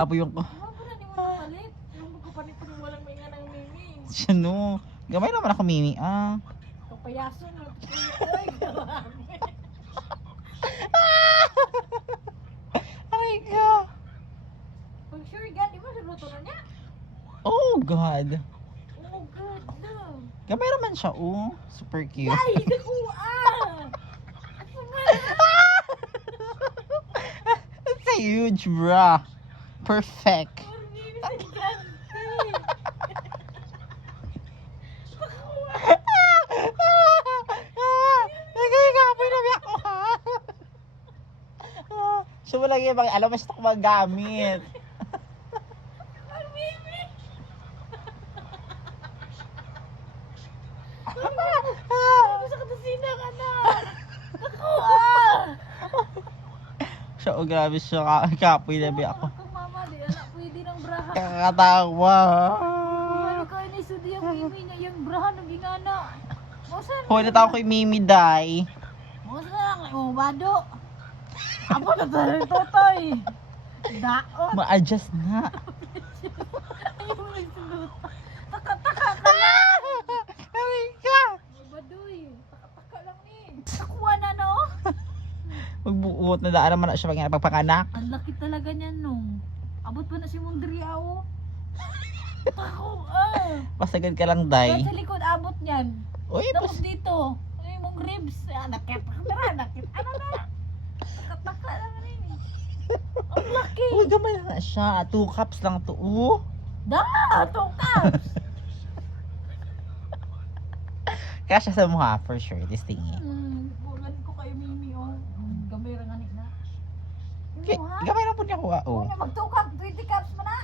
Apo yung ko. Ano ba na di mo napalit? Yung magkapanit pa rin walang may nga ng mimi. Siya no. Gamay naman ako mimi. Kapayaso mo. Ay, grabe. Ay God. Pag sure God, di mo sa luto na niya? Oh God. Oh God, no. Gamay naman siya Super cute. Ay, nakuha! It's a huge bra. Perfect. Nagkakapoy na biyak ko ha. Siya mo lang yung mga alam mo siya ito magamit. Sa katasina ka na! Nakuha! Siya grabe siya kapoy na biyak ko. Kung mama, di anak pwede ng braha. Kakatawa. Ano kayo ni Sudi ang mimi niya, yung braha ng gingana. Mausan Hoy, natawa ko yung Mimi Day. Mausan na lang, bado. Apo na tayo ng totoy. Daot. Ma-adjust na. Ayaw mo nagsulot. Taka-taka ka na. Aray ka. Baduy. Taka-taka lang ni. Nakuha na no? Magbuot na daan naman na siya pagpanganak. Ang laki talaga niyan nung. Abot pa na si Mundria o. Ako Pasagad ka lang, Kahit Day. sa likod abot niyan. Uy, Tapos dito. Ay mong ribs. Nakit. Nakit. Ano na? Taka-taka lang rin. Ang laki. uy, gamay na siya. 2 cups lang to. Da! 2 cups. Kaya siya sa mukha, for sure, this thingy. Bulan ko kayo mimi o. Gamay ra nga ni na. Gamay na po niya kuha, Mag 2 cups, 20 cups mo na.